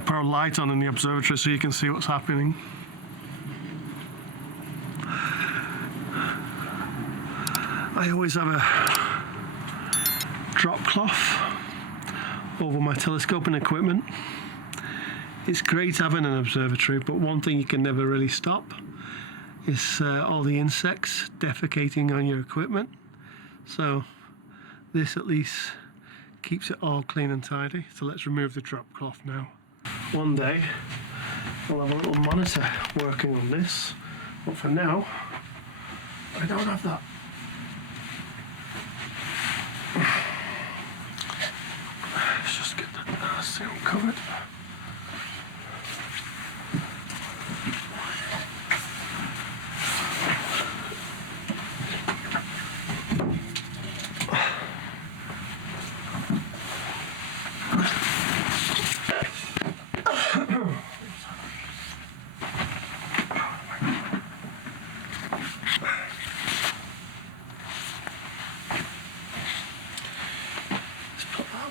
put a light on in the observatory so you can see what's happening. I always have a drop cloth over my telescoping equipment. It's great having an observatory, but one thing you can never really stop is all the insects defecating on your equipment. So this at least keeps it all clean and tidy. So let's remove the drop cloth now. One day we'll have a little monitor working on this, but for now I don't have that. Let's just get that thing covered.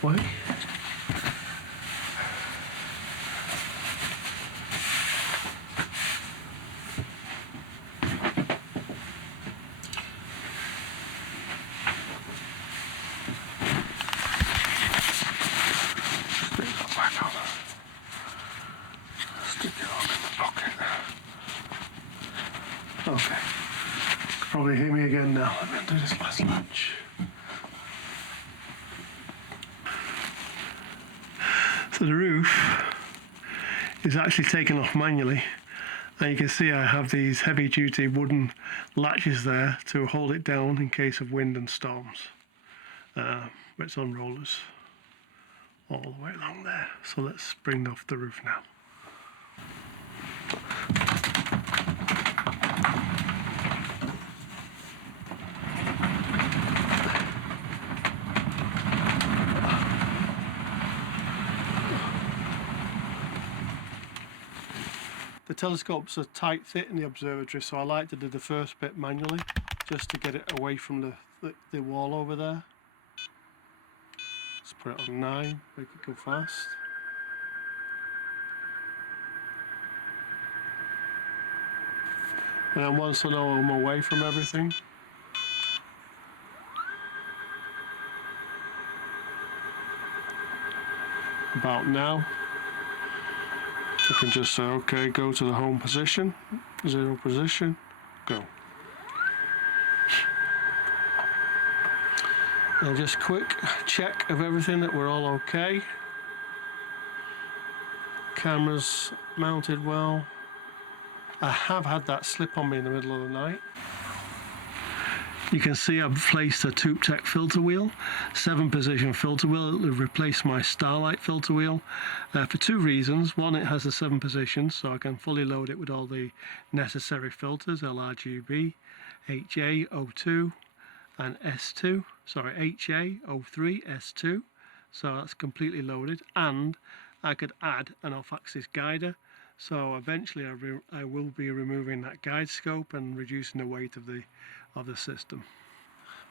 Way. Stick that back on. Stick it on in the pocket. Okay. You can probably hear me again now. Let me do this last latch. So the roof is actually taken off manually, and you can see I have these heavy duty wooden latches there to hold it down in case of wind and storms. But it's on rollers all the way along there. So let's bring off the roof now. The telescope's a tight fit in the observatory, so I like to do the first bit manually, just to get it away from the wall over there. Let's put it on 9, make it go fast. And then once I know I'm away from everything, about now, I can just say, okay, go to the home position, 0 position, go. And just quick check of everything that we're all okay. Camera's mounted well. I have had that slip on me in the middle of the night. You can see I've placed a TubeTech filter wheel, 7-position filter wheel. It will replace my Starlight filter wheel for 2 reasons. One, it has the 7 positions, so I can fully load it with all the necessary filters, LRGB, HA, O2 and S2. Sorry, HA, O3, S2. So that's completely loaded, and I could add an off-axis guider. So eventually I will be removing that guide scope and reducing the weight of the system.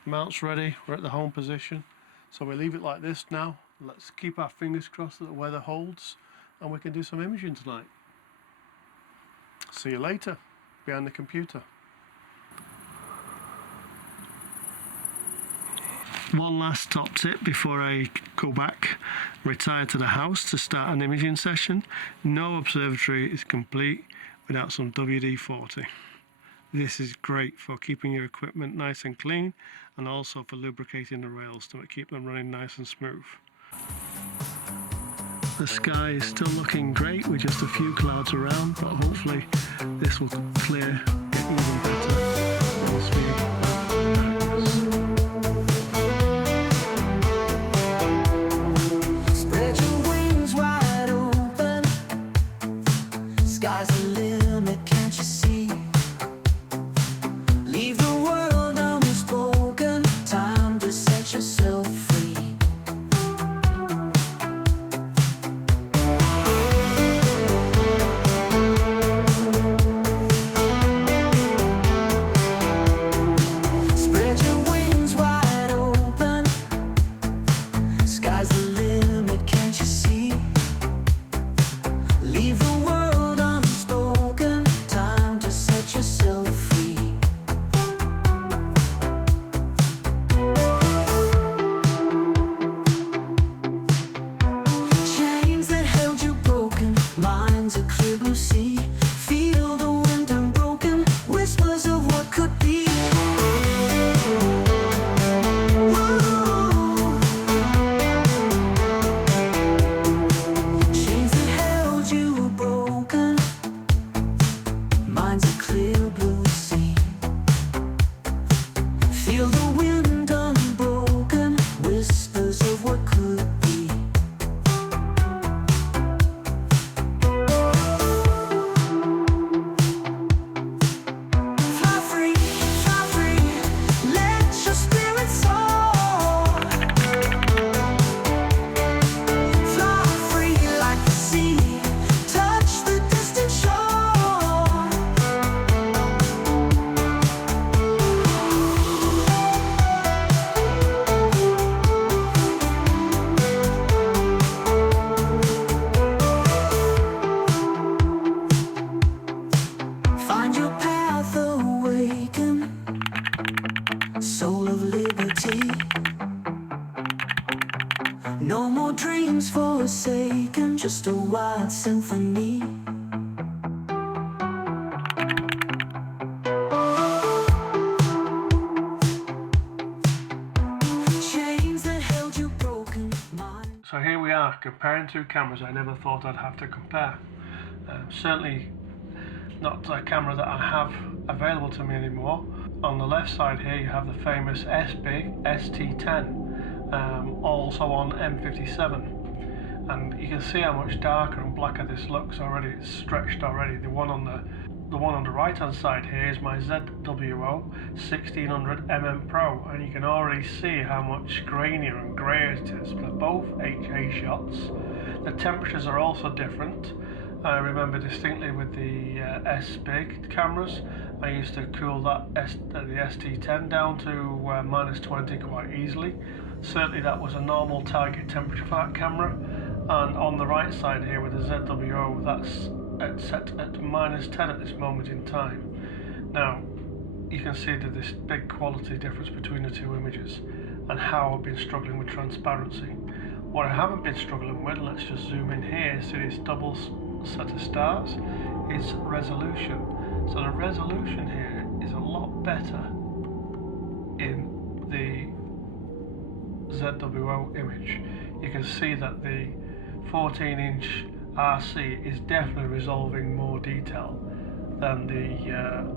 Mount's ready, we're at the home position. So we leave it like this now. Let's keep our fingers crossed that the weather holds and we can do some imaging tonight. See you later, behind the computer. One last top tip before I go back, retire to the house to start an imaging session. No observatory is complete without some WD-40. This is great for keeping your equipment nice and clean, and also for lubricating the rails to keep them running nice and smooth. The sky is still looking great with just a few clouds around, but hopefully this will clear, get even better once we No more dreams forsaken, just a wild symphony. Chains that held your broken mind. So here we are, comparing two cameras I never thought I'd have to compare. Certainly not a camera that I have available to me anymore. On the left side here you have the famous S-Big ST10, also on M57, and you can see how much darker and blacker this looks already. It's stretched already. The one on the right hand side here is my ZWO 1600mm Pro, and you can already see how much grainier and greyer it is. They're both HA shots. The temperatures are also different. I remember distinctly with the S-Big cameras, I used to cool the ST10 down to -20 quite easily. Certainly that was a normal target temperature for that camera. And on the right side here with the ZWO, that's set at -10 at this moment in time. Now you can see that this big quality difference between the two images and how I've been struggling with transparency. What I haven't been struggling with, let's just zoom in here, see this double set of stars, is resolution. So the resolution here is a lot better in the ZWO image. You can see that the 14-inch RC is definitely resolving more detail than the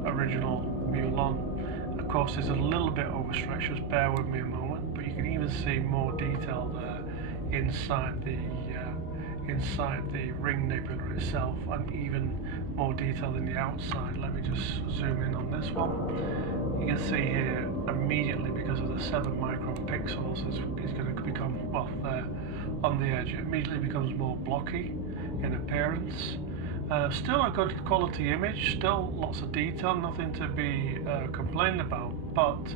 original Mulan. Of course there's a little bit overstretched, just bear with me a moment, but you can even see more detail there inside the ring nebula itself, and even more detail in the outside. Let me just zoom in on this one. You can see here immediately, because of the 7 micron pixels, is going to become, well, there on the edge, it immediately becomes more blocky in appearance. Still a good quality image, still lots of detail, nothing to be complained about, but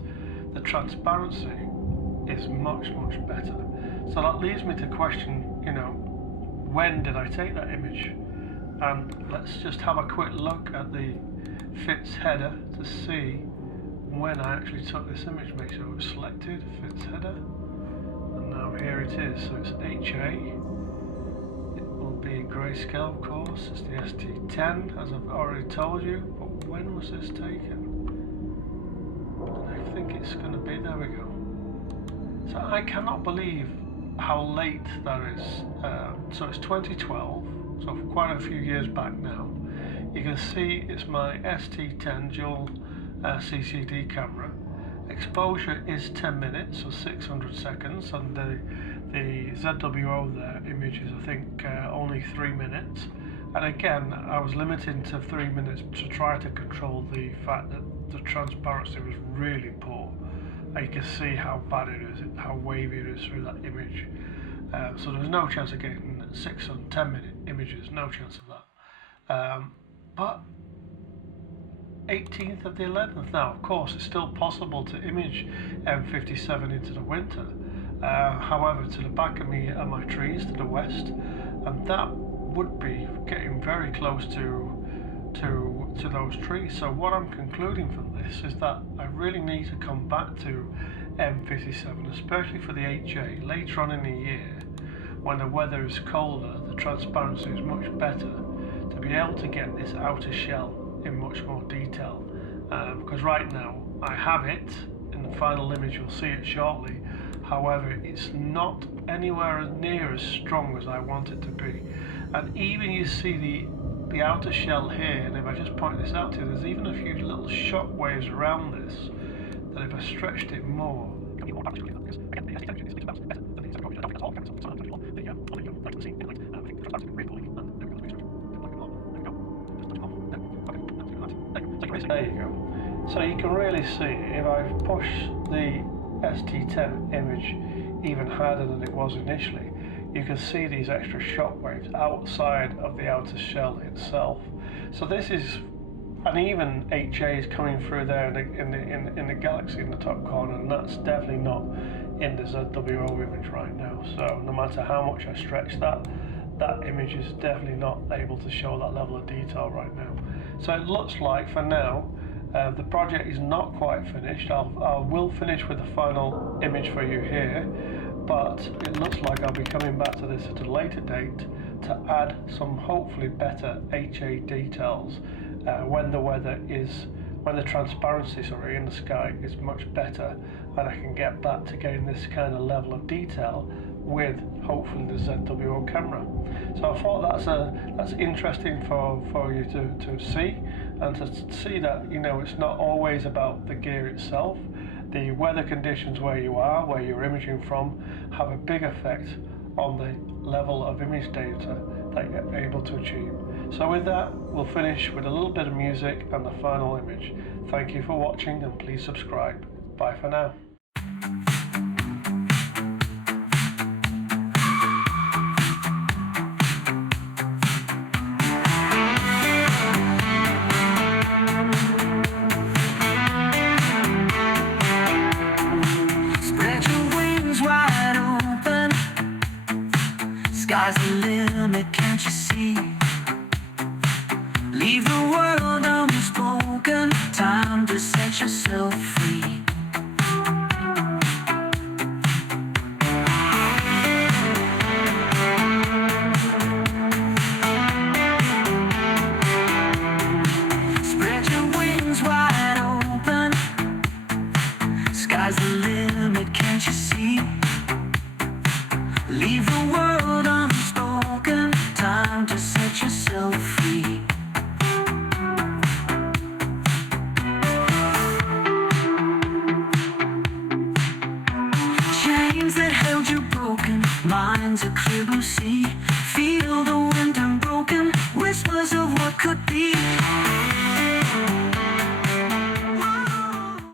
the transparency is much better. So that leads me to question, when did I take that image? And let's just have a quick look at the FITS header to see when I actually took this image. Make sure it's selected, FITS header, and now here it is. So it's HA. Be grayscale, of course. It's the ST10, as I've already told you. But when was this taken? And I think it's going to be, there we go. So I cannot believe how late that is. So it's 2012, so quite a few years back now. You can see it's my ST10 dual CCD camera. Exposure is 10 minutes, so 600 seconds, and the ZWO there image is, I think, only 3 minutes. And again, I was limiting to 3 minutes to try to control the fact that the transparency was really poor. And you can see how bad it is, how wavy it is through that image. So there's no chance of getting 6 and 10 minute images, no chance of that. But 18th of the 11th now, of course, it's still possible to image M57 into the winter. However, to the back of me are my trees to the west, and that would be getting very close to those trees. So what I'm concluding from this is that I really need to come back to M57, especially for the HA later on in the year, when the weather is colder, the transparency is much better, to be able to get this outer shell in much more detail. Because right now I have it in the final image, you'll see it shortly. However, it's not anywhere near as strong as I want it to be. And even you see the outer shell here, and if I just point this out to you, there's even a few little shock waves around this, that if I stretched it more, there you go. So you can really see, if I push the ST10 image even harder than it was initially, you can see these extra shock waves outside of the outer shell itself. So this is, and even HA is coming through there in the galaxy in the top corner, and that's definitely not in the ZWO image right now. So no matter how much I stretch that image is definitely not able to show that level of detail right now. So it looks like for now the project is not quite finished. I will finish with the final image for you here, but it looks like I'll be coming back to this at a later date to add some hopefully better HA details when the transparency in the sky is much better, and I can get back to getting this kind of level of detail with hopefully the ZWO camera. So I thought that's interesting for you to see, and to see that, you know, it's not always about the gear itself. The weather conditions where you are, where you're imaging from, have a big effect on the level of image data that you're able to achieve. So with that, we'll finish with a little bit of music and the final image. Thank you for watching, and please subscribe. Bye for now. Spread your wings wide open. Sky's the limit, can't you see? Leave the world unspoken. Time to set yourself free. Spread your wings wide open. Sky's the limit, can't you see? Leave the world unspoken. Time to set yourself free. Chains that held you broken, minds a clear blue sea. Feel the